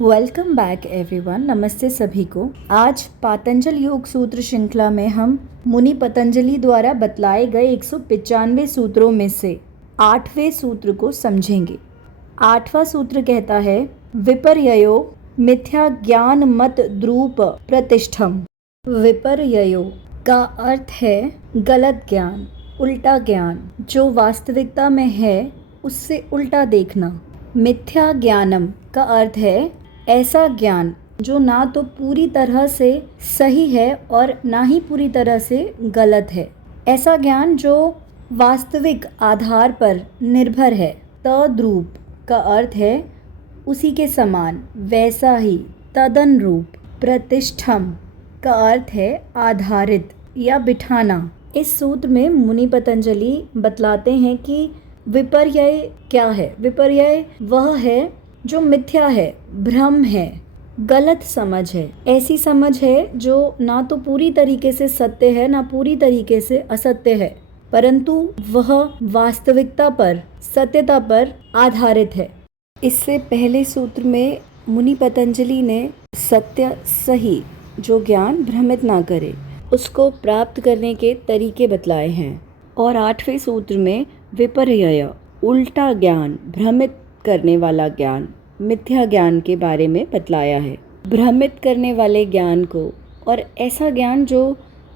Welcome back everyone. नमस्ते सभी को। आज पातंजल योग सूत्र श्रृंखला में हम मुनि पतंजलि द्वारा बतलाए गए 195 सूत्रों में से 8वें सूत्र को समझेंगे। 8वां सूत्र कहता है, विपर्ययो मिथ्या ज्ञान मत द्रूप प्रतिष्ठम। विपर्ययो का अर्थ है गलत ज्ञान, उल्टा ज्ञान, जो वास्तविकता में है उससे उल्टा देखना। मिथ्या ज्ञानम का अर्थ है ऐसा ज्ञान जो ना तो पूरी तरह से सही है और ना ही पूरी तरह से गलत है। ऐसा ज्ञान जो वास्तविक आधार पर निर्भर है। तद्रूप का अर्थ है उसी के समान, वैसा ही, तदनुरूप। प्रतिष्ठम का अर्थ है आधारित या बिठाना। इस सूत्र में मुनि पतंजलि बतलाते हैं कि विपर्यय क्या है। विपर्यय वह है जो मिथ्या है, भ्रम है, गलत समझ है। ऐसी समझ है जो ना तो पूरी तरीके से सत्य है ना पूरी तरीके से असत्य है, परंतु वह वास्तविकता पर, सत्यता पर आधारित है। इससे पहले सूत्र में मुनि पतंजलि ने सत्य, सही, जो ज्ञान भ्रमित ना करे, उसको प्राप्त करने के तरीके बतलाए हैं। और 8वें सूत्र में विपर्यय, उल्टा ज्ञान, भ्रमित करने वाला ज्ञान, मिथ्या ज्ञान के बारे में बतलाया है। भ्रमित करने वाले ज्ञान को और ऐसा ज्ञान जो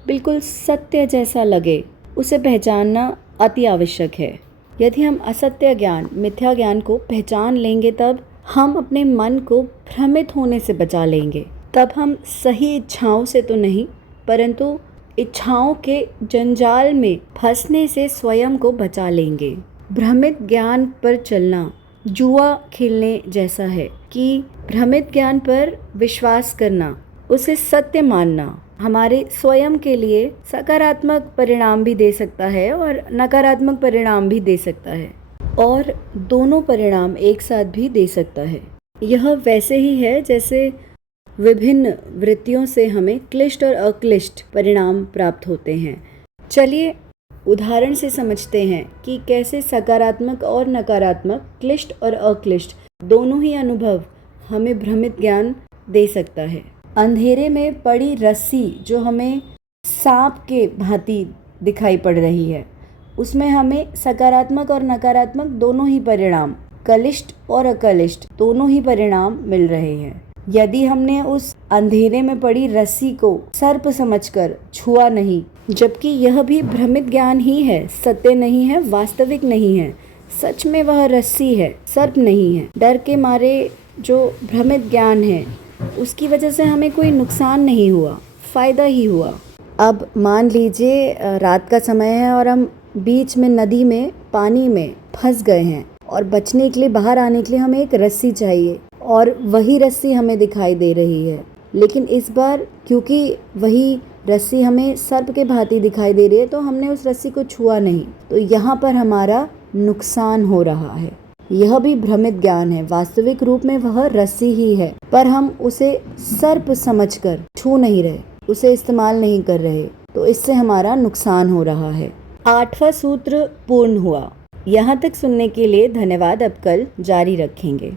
बिल्कुल सत्य जैसा लगे, उसे पहचानना अति आवश्यक है। यदि हम असत्य ज्ञान, मिथ्या ज्ञान को पहचान लेंगे तब हम अपने मन को भ्रमित होने से बचा लेंगे। तब हम सही इच्छाओं से तो नहीं, परंतु इच्छाओं के जंजाल में फंसने से स्वयं को बचा लेंगे। भ्रमित ज्ञान पर चलना जुआ खेलने जैसा है कि भ्रमित ज्ञान पर विश्वास करना, उसे सत्य मानना हमारे स्वयं के लिए सकारात्मक परिणाम भी दे सकता है और नकारात्मक परिणाम भी दे सकता है, और दोनों परिणाम एक साथ भी दे सकता है। यह वैसे ही है जैसे विभिन्न वृत्तियों से हमें क्लिष्ट और अक्लिष्ट परिणाम प्राप्त होते हैं। चलिए उदाहरण से समझते हैं कि कैसे सकारात्मक और नकारात्मक, क्लिष्ट और अक्लिष्ट दोनों ही अनुभव हमें भ्रमित ज्ञान दे सकता है। अंधेरे में पड़ी रस्सी जो हमें सांप के भांति दिखाई पड़ रही है, उसमें हमें सकारात्मक और नकारात्मक दोनों ही परिणाम, कलिष्ट और अकलिष्ट दोनों ही परिणाम मिल रहे हैं। यदि हमने उस अंधेरे में पड़ी रस्सी को सर्प समझकर छुआ नहीं, जबकि यह भी भ्रमित ज्ञान ही है, सत्य नहीं है, वास्तविक नहीं है, सच में वह रस्सी है, सर्प नहीं है, डर के मारे जो भ्रमित ज्ञान है उसकी वजह से हमें कोई नुकसान नहीं हुआ, फायदा ही हुआ। अब मान लीजिए रात का समय है और हम बीच में नदी में, पानी में फंस गए हैं और बचने के लिए, बाहर आने के लिए हमें एक रस्सी चाहिए और वही रस्सी हमें दिखाई दे रही है। लेकिन इस बार क्योंकि वही रस्सी हमें सर्प के भांति दिखाई दे रही है तो हमने उस रस्सी को छुआ नहीं, तो यहाँ पर हमारा नुकसान हो रहा है। यह भी भ्रमित ज्ञान है। वास्तविक रूप में वह रस्सी ही है, पर हम उसे सर्प समझकर छू नहीं रहे, उसे इस्तेमाल नहीं कर रहे, तो इससे हमारा नुकसान हो रहा है। 8वां सूत्र पूर्ण हुआ। यहाँ तक सुनने के लिए धन्यवाद। अब कल जारी रखेंगे।